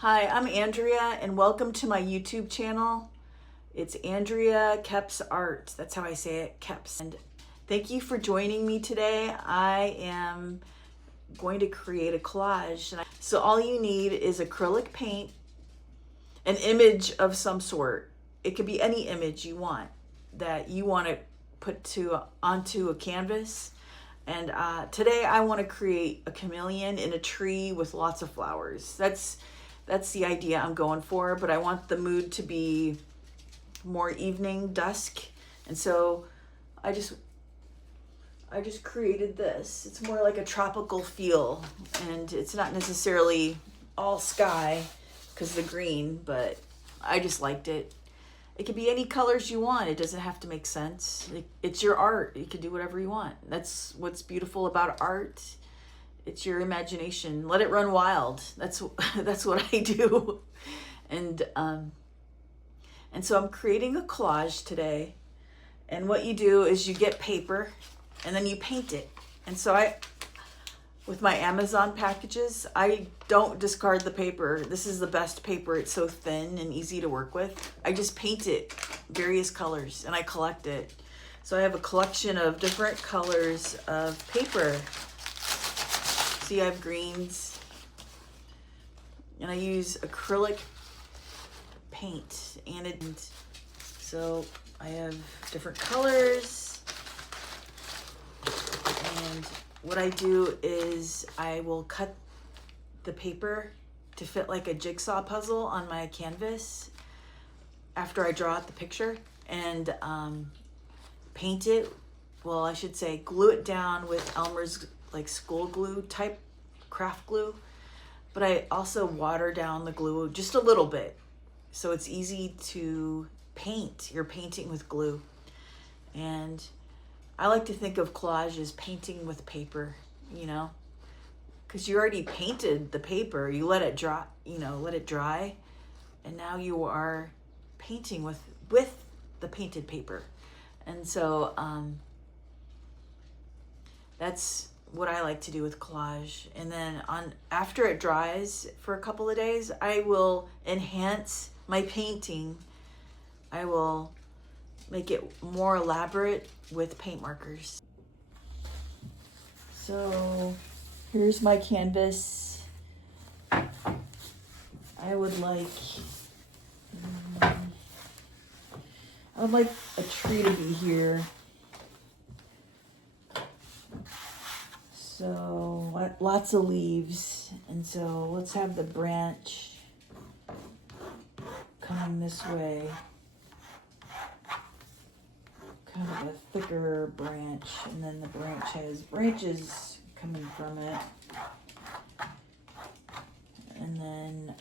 Hi, I'm Andrea and welcome to my YouTube channel. It's Andrea Kepes Art. That's how I say it, Kepes. And thank you for joining me today. I am going to create a collage. So all you need is acrylic paint, an image of some sort. It could be any image you want that you want to put onto a canvas. And today I want to create a chameleon in a tree with lots of flowers. That's the idea I'm going for, but I want the mood to be more evening, dusk. And so I just created this. It's more like a tropical feel, and it's not necessarily all sky because the green, but I just liked it. It could be any colors you want. It doesn't have to make sense. It's your art. You can do whatever you want. That's what's beautiful about art. It's your imagination. Let it run wild. That's what I do. And so I'm creating a collage today. And what you do is you get paper and then you paint it. And so with my Amazon packages, I don't discard the paper. This is the best paper. It's so thin and easy to work with. I just paint it various colors and I collect it. So I have a collection of different colors of paper. See, I have greens, and I use acrylic paint, and so I have different colors. And what I do is I will cut the paper to fit like a jigsaw puzzle on my canvas after I draw out the picture, and paint it. Well, I should say glue it down with Elmer's like school glue type craft glue, but I also water down the glue just a little bit so it's easy to paint. You're painting with glue. And I like to think of collage as painting with paper, because you already painted the paper. You let it dry, and now you are painting with the painted paper. And so that's what I like to do with collage. And then after it dries for a couple of days, I will enhance my painting. I will make it more elaborate with paint markers. So here's my canvas. I would like a tree to be here. So lots of leaves, and so let's have the branch coming this way. Kind of a thicker branch, and then the branch has branches coming from it. And then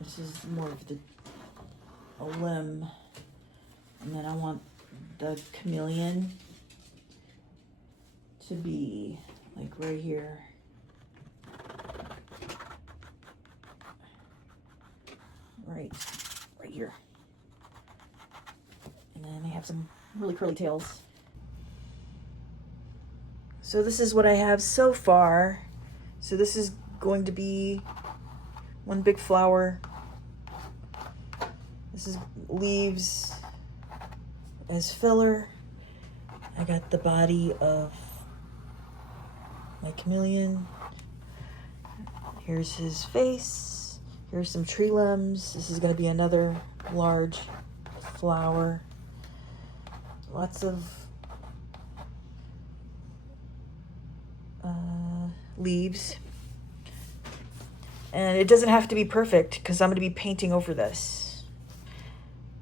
this is more of a limb, and then I want the chameleon to be like right here. Right here. And then I have some really curly tails. So this is what I have so far. So this is going to be one big flower. This is leaves as filler. I got the body of my chameleon. Here's his face. Here's some tree limbs. This is going to be another large flower. Lots of leaves. And it doesn't have to be perfect because I'm going to be painting over this.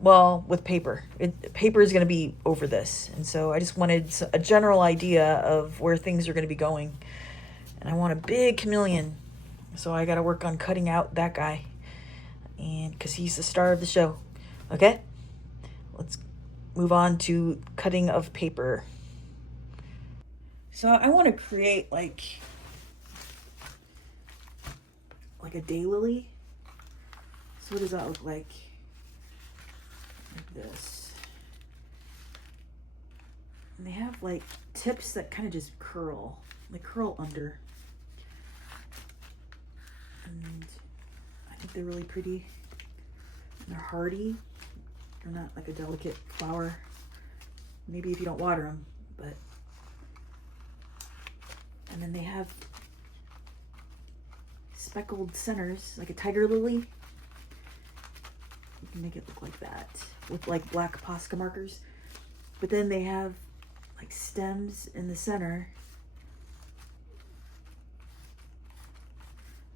Well, with paper. Paper is going to be over this. And so I just wanted a general idea of where things are going to be going. And I want a big chameleon. So I got to work on cutting out that guy. And because he's the star of the show. Okay? Let's move on to cutting of paper. So I want to create like a daylily. So what does that look like? Like this. And they have like tips that kind of just curl. they curl under. And I think they're really pretty. They're hardy. They're not like a delicate flower. Maybe if you don't water them, but. And then they have speckled centers, like a tiger lily. You can make it look like that with like black Posca markers. But then they have like stems in the center.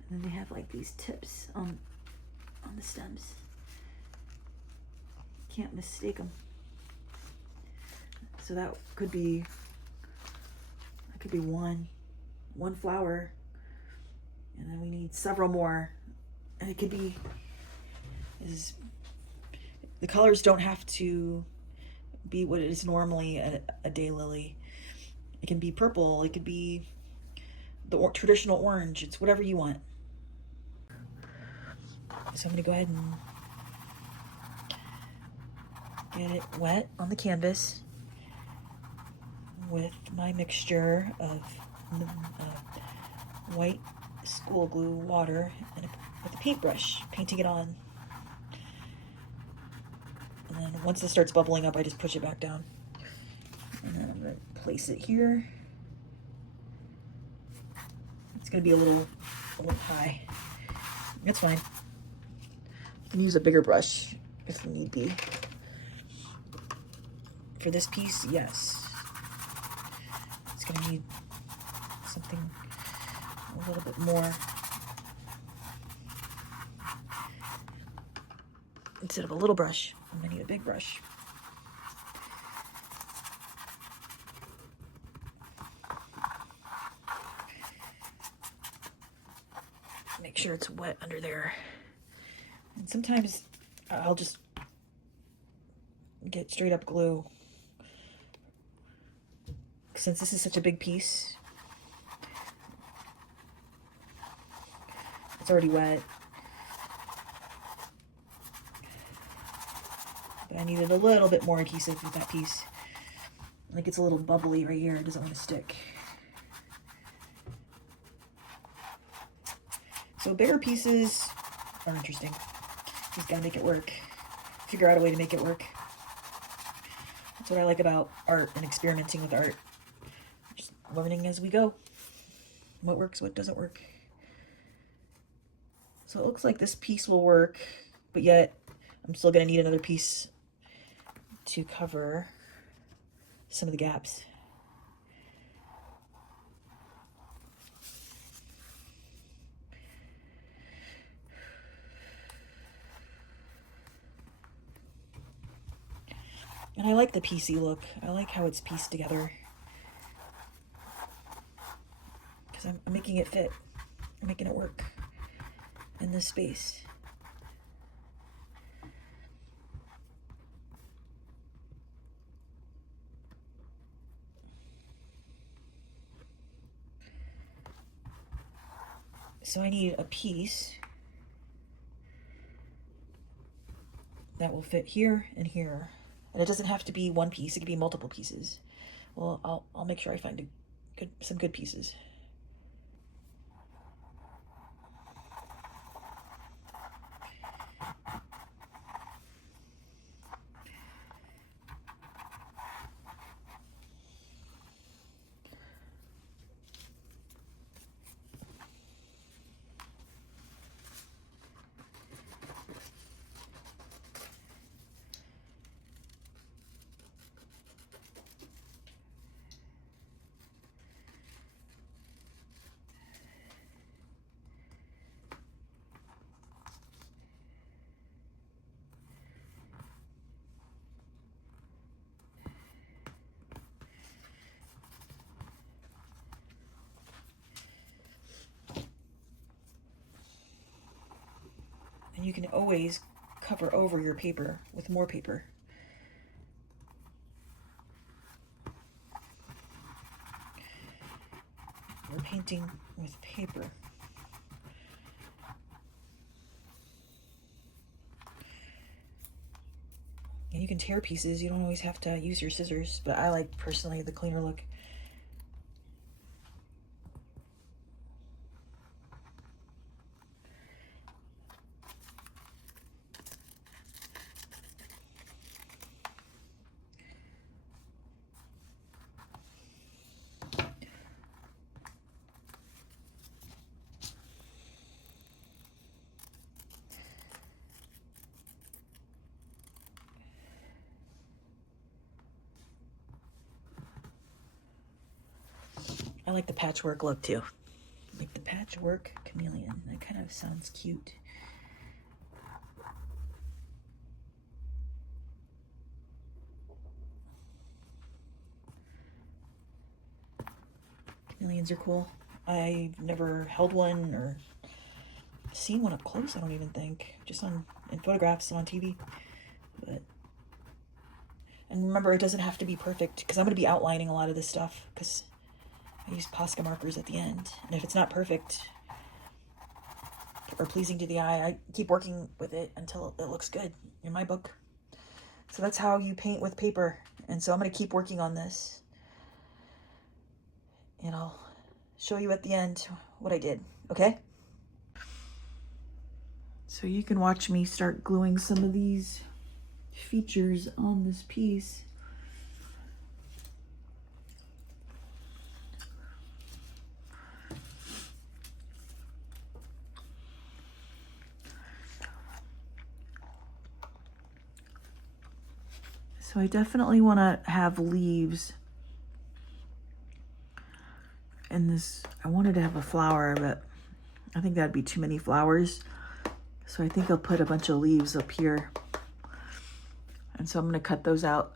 And then they have like these tips on the stems. Can't mistake them. So that could be one flower, and then we need several more, and it could be the colors don't have to be what it is normally a daylily. It can be purple, it could be the traditional orange. It's whatever you want. So I'm gonna go ahead and get it wet on the canvas with my mixture of white school glue, water, and with a paintbrush, painting it on. And then once it starts bubbling up, I just push it back down. And then I'm going to place it here. It's going to be a little high. That's fine. You can use a bigger brush if need be. For this piece, yes. It's going to need something a little bit more. Instead of a little brush, I'm going to need a big brush. Make sure it's wet under there. And sometimes I'll just get straight up glue. Since this is such a big piece, it's already wet. But I needed a little bit more adhesive with that piece. Like it's a little bubbly right here, it doesn't want to stick. So bigger pieces are interesting. Just gotta make it work. Figure out a way to make it work. That's what I like about art and experimenting with art. Just learning as we go. What works, what doesn't work. So it looks like this piece will work, but yet I'm still gonna need another piece to cover some of the gaps. And I like the piecey look. I like how it's pieced together. Because I'm making it fit. I'm making it work in this space. So I need a piece that will fit here and here. And it doesn't have to be one piece, it could be multiple pieces. Well, I'll make sure I find some good pieces. And you can always cover over your paper with more paper. We're painting with paper. And you can tear pieces, you don't always have to use your scissors, but I like personally the cleaner look. I like the patchwork look too. Like the patchwork chameleon. That kind of sounds cute. Chameleons are cool. I've never held one or seen one up close, I don't even think. Just in photographs on TV. But, and remember, it doesn't have to be perfect because I'm going to be outlining a lot of this stuff because I use Posca markers at the end. And if it's not perfect or pleasing to the eye, I keep working with it until it looks good in my book. So that's how you paint with paper. And so I'm going to keep working on this. And I'll show you at the end what I did, okay? So you can watch me start gluing some of these features on this piece. So I definitely want to have leaves in this. I wanted to have a flower, but I think that'd be too many flowers. So I think I'll put a bunch of leaves up here. And so I'm going to cut those out